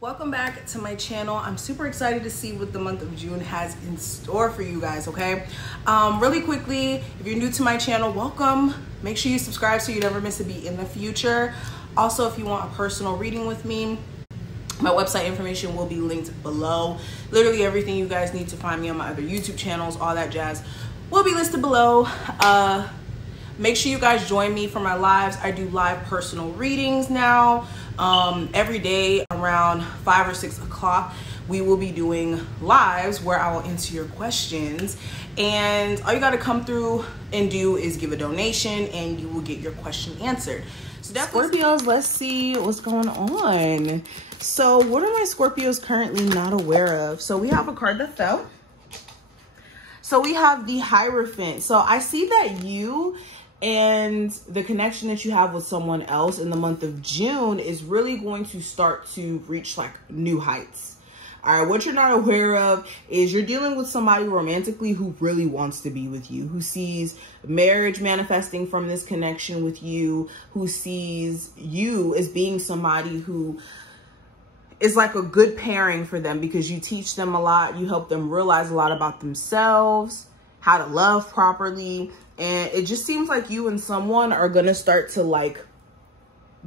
Welcome back to my channel. I'm super excited to see what the month of June has in store for you guys, okay? Really quickly, if you're new to my channel, welcome. Make sure you subscribe so you never miss a beat in the future. Also, if you want a personal reading with me, my website information will be linked below. Literally everything you guys need to find me on my other YouTube channels, all that jazz, will be listed below. Make sure you guys join me for my lives. I do live personal readings now. Every day around 5 or 6 o'clock, we will be doing lives where I will answer your questions. And all you got to come through and do is give a donation and you will get your question answered. So definitely, Scorpios, let's see what's going on. So what are my Scorpios currently not aware of? So we have a card that fell. So we have the Hierophant. So I see that you and the connection that you have with someone else in the month of June is really going to start to reach like new heights. All right, what you're not aware of is you're dealing with somebody romantically who really wants to be with you, who sees marriage manifesting from this connection with you, who sees you as being somebody who is like a good pairing for them because you teach them a lot, you help them realize a lot about themselves, how to love properly. And it just seems like you and someone are going to start to like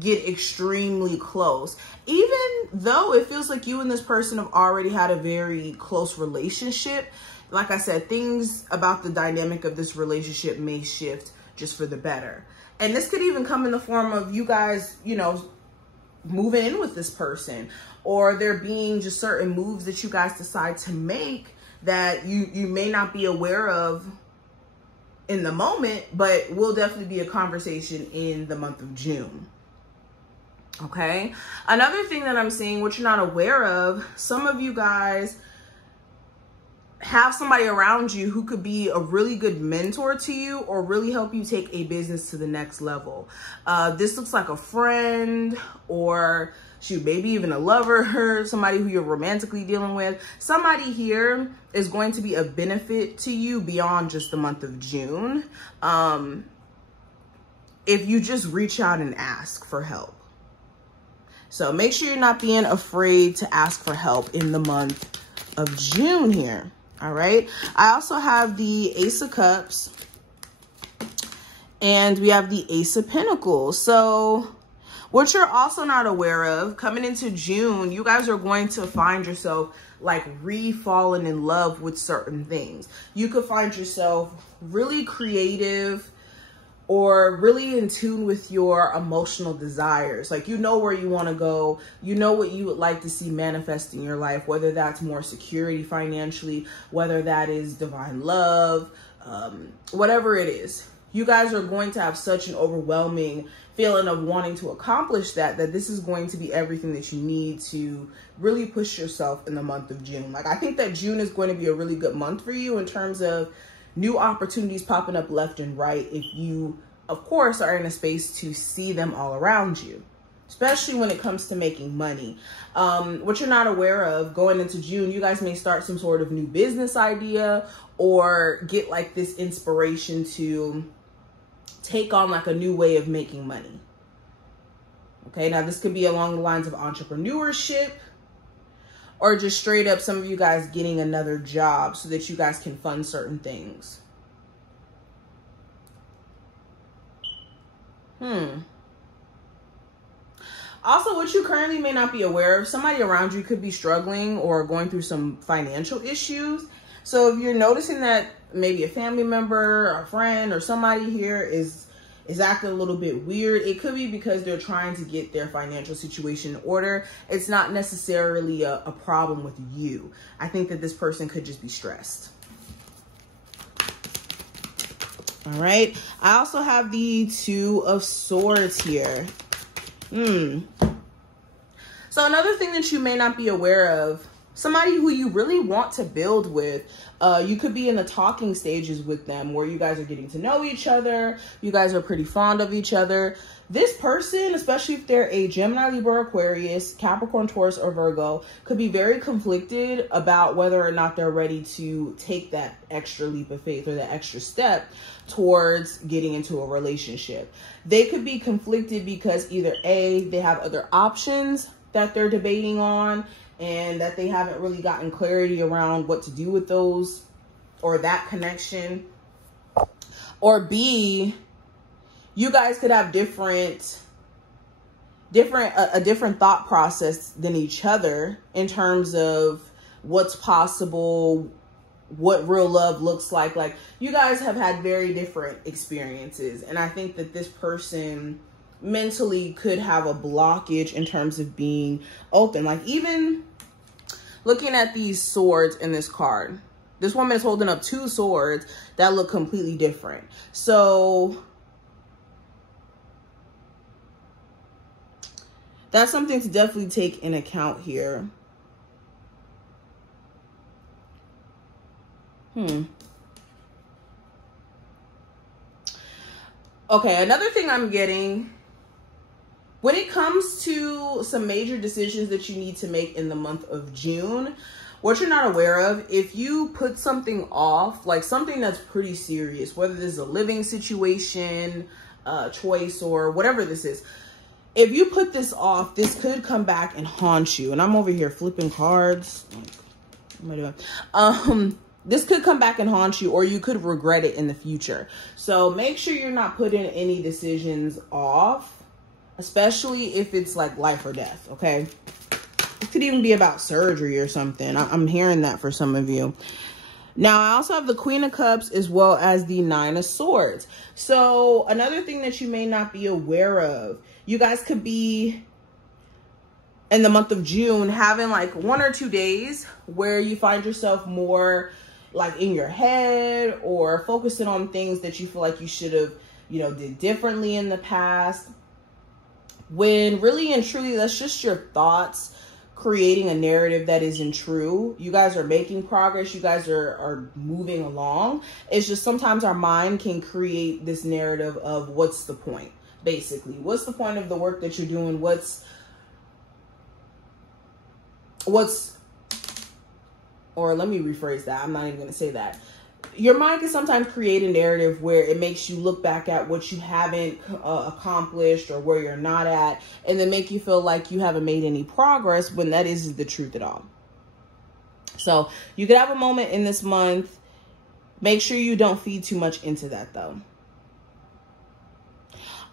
get extremely close. Even though it feels like you and this person have already had a very close relationship, like I said, things about the dynamic of this relationship may shift just for the better. And this could even come in the form of you guys, you know, moving in with this person, or there being just certain moves that you guys decide to make that you may not be aware of in the moment, but will definitely be a conversation in the month of June. Okay. Another thing that I'm seeing, what you're not aware of, some of you guys have somebody around you who could be a really good mentor to you or really help you take a business to the next level. This looks like a friend, or shoot, maybe even a lover, somebody who you're romantically dealing with. Somebody here is going to be a benefit to you beyond just the month of June. If you just reach out and ask for help. So make sure you're not being afraid to ask for help in the month of June here. All right. I also have the Ace of Cups and we have the Ace of Pentacles. So what you're also not aware of, coming into June, you guys are going to find yourself like re-falling in love with certain things. You could find yourself really creative or really in tune with your emotional desires. Like, you know where you want to go. You know what you would like to see manifest in your life, whether that's more security financially, whether that is divine love, whatever it is. You guys are going to have such an overwhelming feeling of wanting to accomplish that this is going to be everything that you need to really push yourself in the month of June. Like, I think that June is going to be a really good month for you in terms of new opportunities popping up left and right if you, of course, are in a space to see them all around you, especially when it comes to making money. What you're not aware of, going into June, you guys may start some sort of new business idea or get like this inspiration to take on like a new way of making money. Okay, now this could be along the lines of entrepreneurship or just straight up some of you guys getting another job so that you guys can fund certain things. Also, what you currently may not be aware of, somebody around you could be struggling or going through some financial issues. So if you're noticing that maybe a family member, a friend, or somebody here is acting a little bit weird, it could be because they're trying to get their financial situation in order. It's not necessarily a problem with you. I think that this person could just be stressed. All right. I also have the Two of Swords here. So another thing that you may not be aware of, somebody who you really want to build with, you could be in the talking stages with them where you guys are getting to know each other. You guys are pretty fond of each other. This person, especially if they're a Gemini, Libra, Aquarius, Capricorn, Taurus, or Virgo, could be very conflicted about whether or not they're ready to take that extra leap of faith or that extra step towards getting into a relationship. They could be conflicted because either A, they have other options, that they're debating on and that they haven't really gotten clarity around what to do with those or that connection. Or B, you guys could have a different thought process than each other in terms of what's possible, what real love looks like. Like, you guys have had very different experiences, and I think that this person mentally could have a blockage in terms of being open. Like, even looking at these swords in this card, this woman is holding up 2 swords that look completely different. So that's something to definitely take in account here. Okay, another thing I'm getting, when it comes to some major decisions that you need to make in the month of June, what you're not aware of, if you put something off, like something that's pretty serious, whether this is a living situation, choice, or whatever this is, if you put this off, this could come back and haunt you. And I'm over here flipping cards. What am I doing? This could come back and haunt you, or you could regret it in the future. So make sure you're not putting any decisions off, especially if it's like life or death, okay? It could even be about surgery or something. I'm hearing that for some of you. Now, I also have the Queen of Cups as well as the Nine of Swords. So another thing that you may not be aware of, you guys could be in the month of June having like 1 or 2 days where you find yourself more like in your head or focusing on things that you feel like you should have, you know, did differently in the past. When really and truly, that's just your thoughts creating a narrative that isn't true. You guys are making progress. You guys are moving along. It's just sometimes our mind can create this narrative of what's the point, basically. What's the point of the work that you're doing? Or let me rephrase that. I'm not even going to say that. Your mind can sometimes create a narrative where it makes you look back at what you haven't accomplished or where you're not at, and then make you feel like you haven't made any progress when that isn't the truth at all. So you could have a moment in this month. Make sure you don't feed too much into that, though.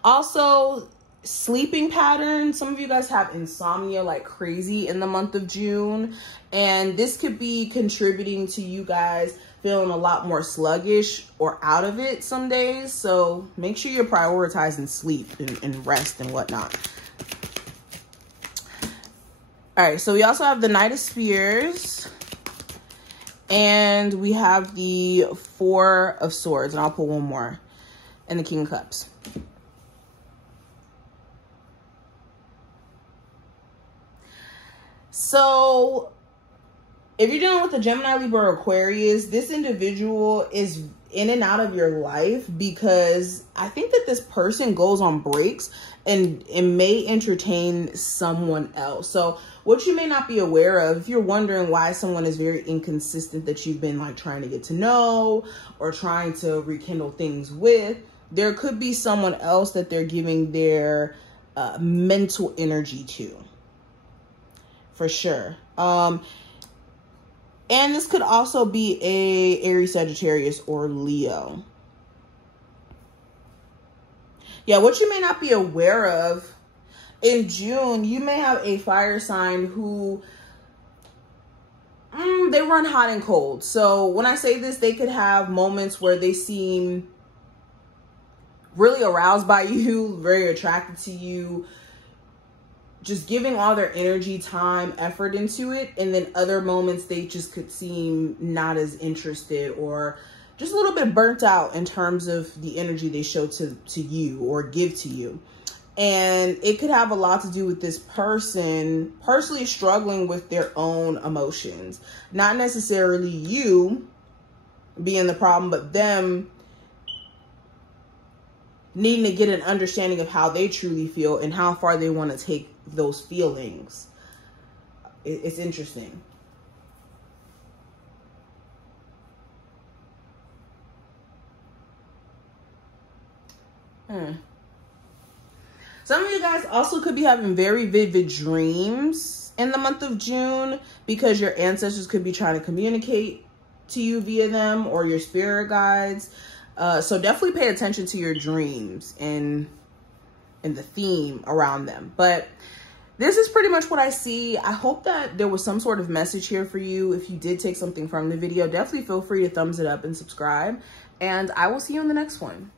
Also, sleeping patterns. Some of you guys have insomnia like crazy in the month of June, and this could be contributing to you guys feeling a lot more sluggish or out of it some days. So make sure you're prioritizing sleep and rest and whatnot. All right, so we also have the Knight of Spears, and we have the Four of Swords, and I'll pull one more, and the King of Cups. So if you're dealing with a Gemini, Libra, or Aquarius, this individual is in and out of your life because I think that this person goes on breaks and may entertain someone else. So what you may not be aware of, if you're wondering why someone is very inconsistent that you've been like trying to get to know or trying to rekindle things with, there could be someone else that they're giving their mental energy to, for sure. And this could also be a Aries, Sagittarius, or Leo. Yeah, what you may not be aware of, in June, you may have a fire sign who, they run hot and cold. So when I say this, they could have moments where they seem really aroused by you, very attracted to you, just giving all their energy, time, effort into it. And then other moments they just could seem not as interested or just a little bit burnt out in terms of the energy they show to you or give to you. And it could have a lot to do with this person personally struggling with their own emotions. Not necessarily you being the problem, but them needing to get an understanding of how they truly feel and how far they want to take those feelings. It's interesting. Some of you guys also could be having very vivid dreams in the month of June because your ancestors could be trying to communicate to you via them, or your spirit guides. So definitely pay attention to your dreams and the theme around them. But this is pretty much what I see. I hope that there was some sort of message here for you. If you did take something from the video, definitely feel free to thumbs it up and subscribe. And I will see you in the next one.